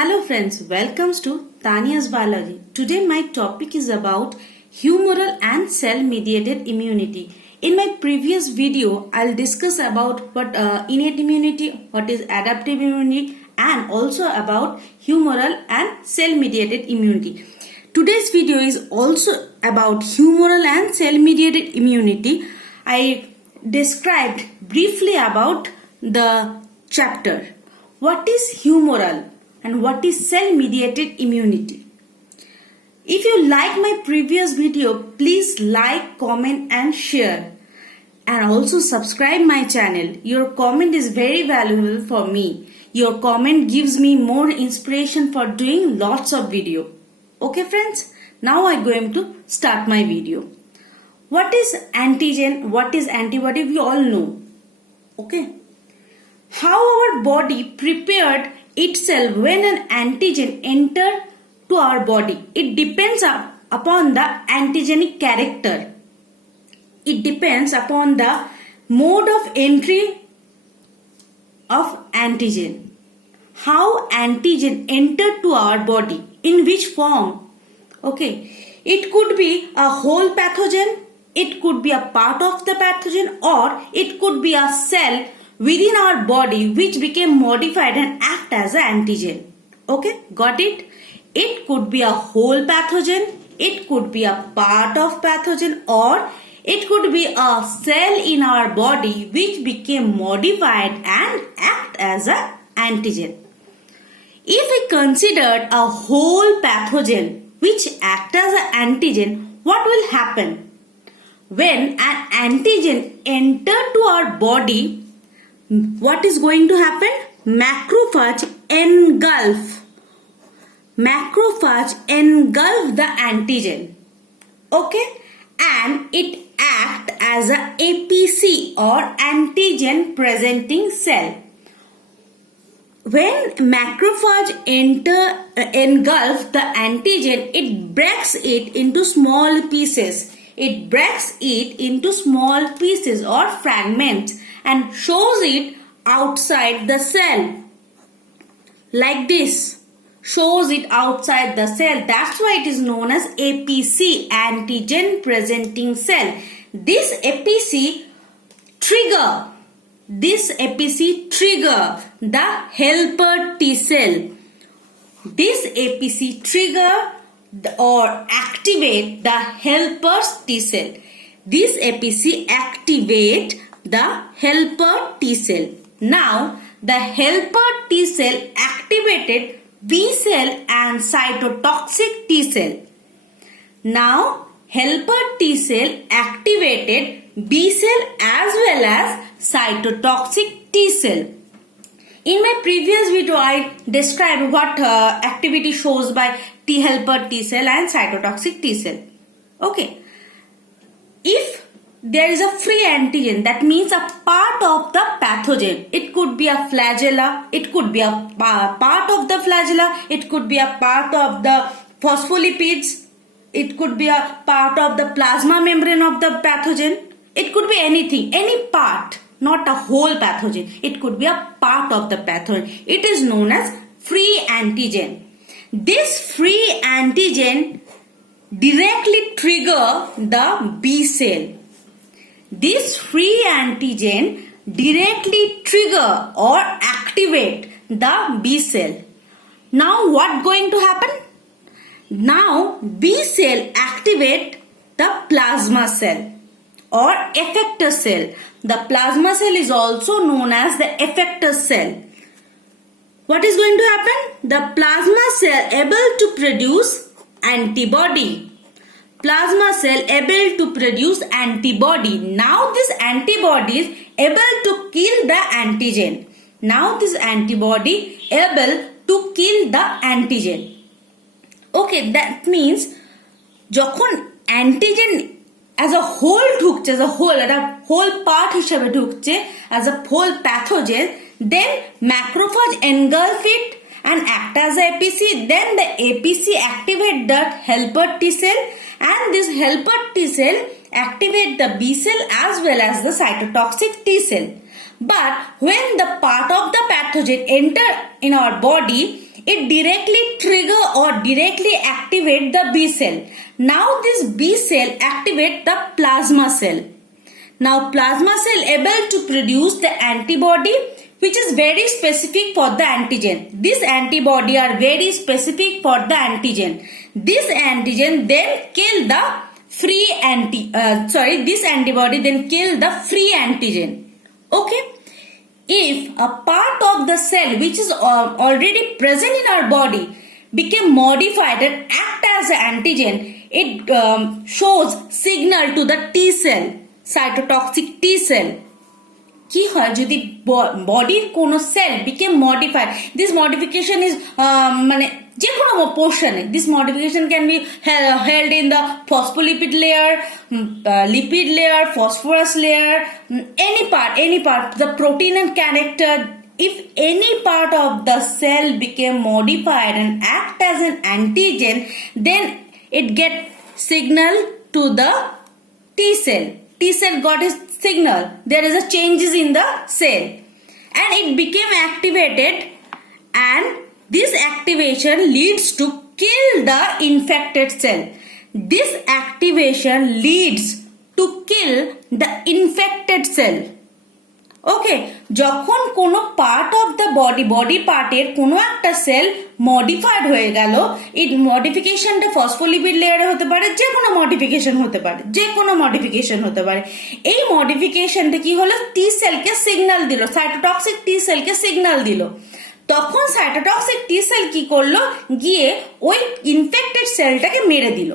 Hello friends, welcome to Tania's Biology. Today my topic is about humoral and cell-mediated immunity. In my previous video, I'll discuss about what innate immunity, what is adaptive immunity, and also about humoral and cell-mediated immunity. Today's video is also about humoral and cell-mediated immunity. I described briefly about the chapter. What is humoral and what is cell-mediated immunity? If you like my previous video, please like, comment and share. And also subscribe my channel. Your comment is very valuable for me. Your comment gives me more inspiration for doing lots of video. Okay friends, now I'm going to start my video. What is antigen? What is antibody? We all know. Okay. How our body prepared itself when an antigen entered to our body. It depends upon the antigenic character. It depends upon the mode of entry of antigen. How antigen entered to our body. In which form? Okay. It could be a whole pathogen. It could be a part of the pathogen, or it could be a cell within our body which became modified and act as an antigen. Okay, got it? It could be a whole pathogen, it could be a part of pathogen, or it could be a cell in our body which became modified and act as an antigen. If we considered a whole pathogen which act as an antigen, what will happen? When an antigen entered to our body, what is going to happen? Macrophage engulf the antigen. Okay? And it act as a APC or antigen presenting cell. When macrophage engulf the antigen, it breaks it into small pieces. It breaks it into small pieces or fragments and shows it outside the cell. Like this. Shows it outside the cell. That's why it is known as APC, antigen presenting cell. This APC trigger the helper T cell. This APC trigger or activate the helper T cell. This APC activate the helper T cell. Now, the helper T cell activated B cell and cytotoxic T cell. Now, helper T cell activated B cell as well as cytotoxic T cell. In my previous video, I described what activity shows by T helper T cell and cytotoxic T cell. Okay. If there is a free antigen, that means a part of the pathogen. It could be a flagella, it could be a part of the flagella, it could be a part of the phospholipids, it could be a part of the plasma membrane of the pathogen. It could be anything, any part, not a whole pathogen. It could be a part of the pathogen. It is known as free antigen. This free antigen directly trigger the B cell. This free antigen directly trigger or activate the B cell. Now what going to happen? Now B cell activate the plasma cell or effector cell. The plasma cell is also known as the effector cell. What is going to happen? The plasma cell able to produce antibody. Plasma cell able to produce antibody. Now this antibody is able to kill the antigen. Now this antibody able to kill the antigen. Okay, that means যখন antigen as a whole ঢুকছে, as a whole part হিসাবে ঢুকছে, as a whole pathogen, then macrophage engulf it and act as a APC. Then the APC activate the helper T cell, and this helper T cell activate the B cell as well as the cytotoxic T cell. But when the part of the pathogen enter in our body, it directly trigger or directly activate the B cell. Now this B cell activate the plasma cell. Now plasma cell able to produce the antibody which is very specific for the antigen. This antibody are very specific for the antigen. This antigen then kill the this antibody then kill the free antigen. Okay. If a part of the cell which is already present in our body became modified and act as an antigen, it shows signal to the T cell, cytotoxic T cell. কি হয় যদি বডির কোন cell became modified, this modification is মানে যে কোনো পোর্শনে, this modification can be held in the phospholipid layer, lipid layer, phosphorus layer, any part, the protein and character. If any part of the cell became modified and act as an antigen, then it get signal to the T cell. T cell got its signal. There is a changes in the cell and it became activated, and this activation leads to kill the infected cell. This activation leads to kill the infected cell. ওকে, যখন কোনো part of the body পার্টের কোনো একটা sell modified হয়ে গেল, এই মডিফিকেশনটা phospholipid লেয়ারে হতে পারে, যে কোনো মডিফিকেশন হতে পারে, এই মডিফিকেশনটা কি হলো, টি সেলকে সিগন্যাল দিল, সাইটোটক্সিক টি সেলকে সিগন্যাল দিল। তখন সাইটোটক্সিক টি সেল কি করলো, গিয়ে ওই ইনফেক্টেড সেলটাকে মেরে দিল,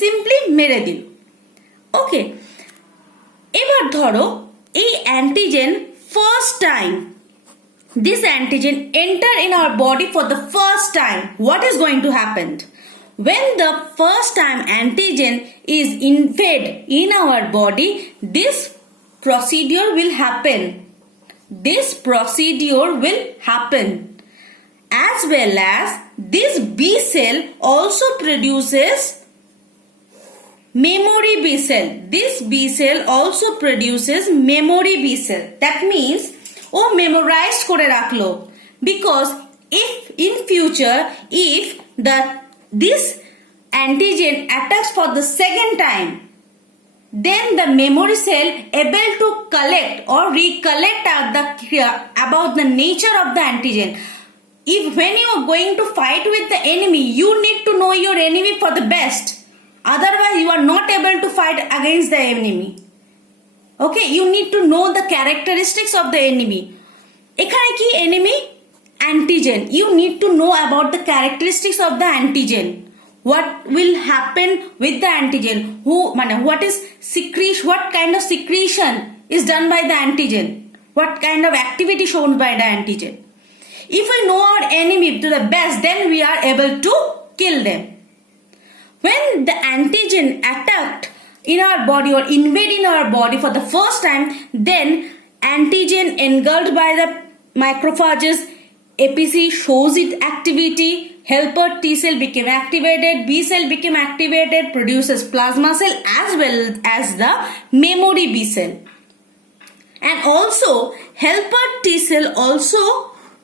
সিম্পলি মেরে দিল। ওকে, এবার ধরো এই antigen first time, this antigen enter in our body for the first time. What is going to happen? When the first time antigen is invade in our body, this procedure will happen. As well as this B cell also produces memory B cell. This B cell also produces memory B cell. That means ও memorized করে রাখলো, because if in future if this antigen attacks for the second time, then the memory cell able to collect or recollect about the nature of the antigen. If when you are going to fight with the enemy, you need to know your enemy for the best. Otherwise, you are not able to fight against the enemy. Okay, you need to know the characteristics of the enemy. এখানে কি enemy? Antigen. You need to know about the characteristics of the antigen. What will happen with the antigen? What kind of secretion is done by the antigen? What kind of activity shown by the antigen? If we know our enemy to the best, then we are able to kill them. When the antigen attacked in our body or invade in our body for the first time, then antigen engulfed by the macrophages, APC shows its activity, helper T cell became activated, B cell became activated, produces plasma cell as well as the memory B cell. And also helper T cell also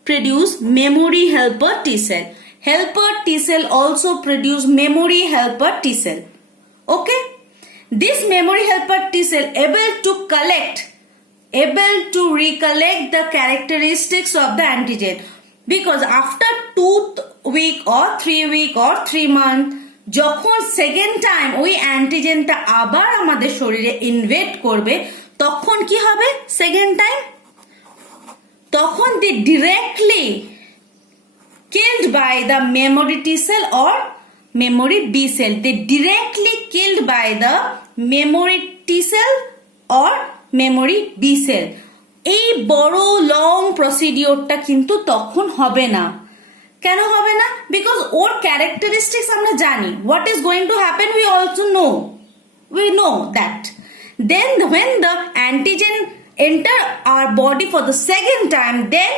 produce memory helper T cell. Helper T cell also produce memory helper T cell. Okay? This memory helper T cell able to recollect the characteristics of the antigen, because after 2 week or 3 week or 3 month, যখন second time ওই অ্যান্টিজেনটা আবার আমাদের শরীরে invade করবে, তখন কি হবে? Second time তখন they directly killed by the memory T cell or memory B cell. They directly killed by the memory T cell or memory B cell. এই বড় লং প্রসিডিওরটা কিন্তু তখন হবে না। কেন হবে না? বিকজ ওর ক্যারেক্টারিস্টিক্স আমরা জানি। What is going to happen we also know. We know that. Then when the antigen enter our body for the second time, then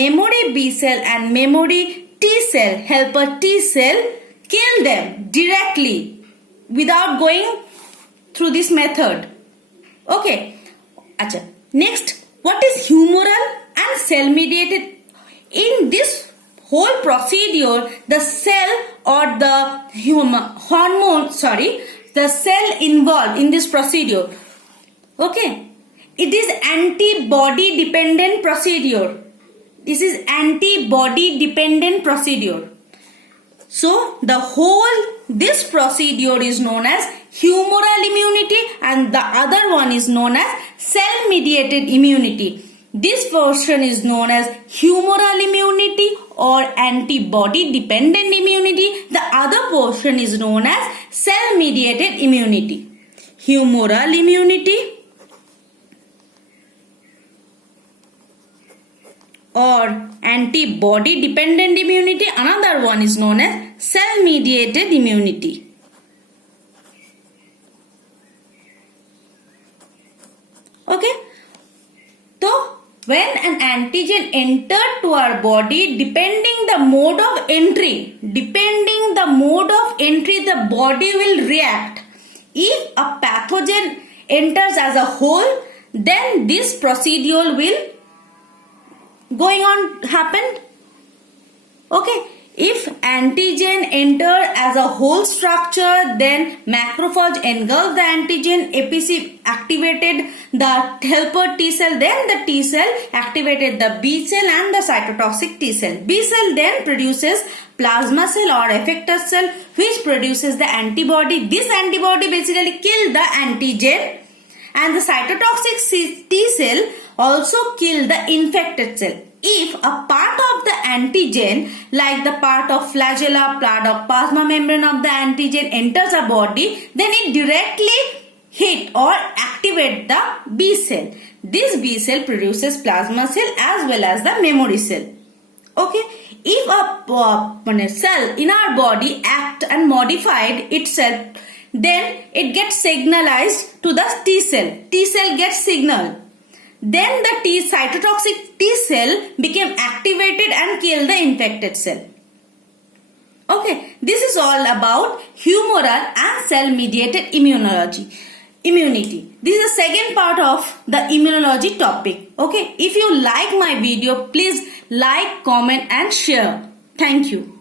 memory B cell and memory T cell, helper T cell, kill them directly without going through this method. Okay. Acha. Next, what is humoral and cell mediated? In this whole procedure, the cell or the cell involved in this procedure. Okay. It is antibody dependent procedure. This is antibody dependent procedure. So this procedure is known as humoral immunity, and the other one is known as cell mediated immunity. This portion is known as humoral immunity or antibody dependent immunity. The other portion is known as cell mediated immunity. Humoral immunity or antibody dependent immunity. Another one is known as cell mediated immunity. Okay. So when an antigen entered to our body, depending the mode of entry, the body will react. If a pathogen enters as a whole, then this procedure will happen. Okay. If antigen enter as a whole structure, then macrophage engulfed the antigen, APC activated the helper T cell, then the T cell activated the B cell and the cytotoxic T cell. B cell then produces plasma cell or effector cell, which produces the antibody. This antibody basically kills the antigen, and the cytotoxic T cell also kill the infected cell. If a part of the antigen, like the part of flagella, part of plasma membrane of the antigen enters a body, then it directly hit or activate the B cell. This B cell produces plasma cell as well as the memory cell. Okay. If a cell in our body act and modified itself, then it gets signalized to the T cell. T cell gets signal. Then the cytotoxic T cell became activated and killed the infected cell. Okay, this is all about humoral and cell mediated immunity. This is the second part of the immunology topic. Okay, if you like my video, please like, comment and share. Thank you.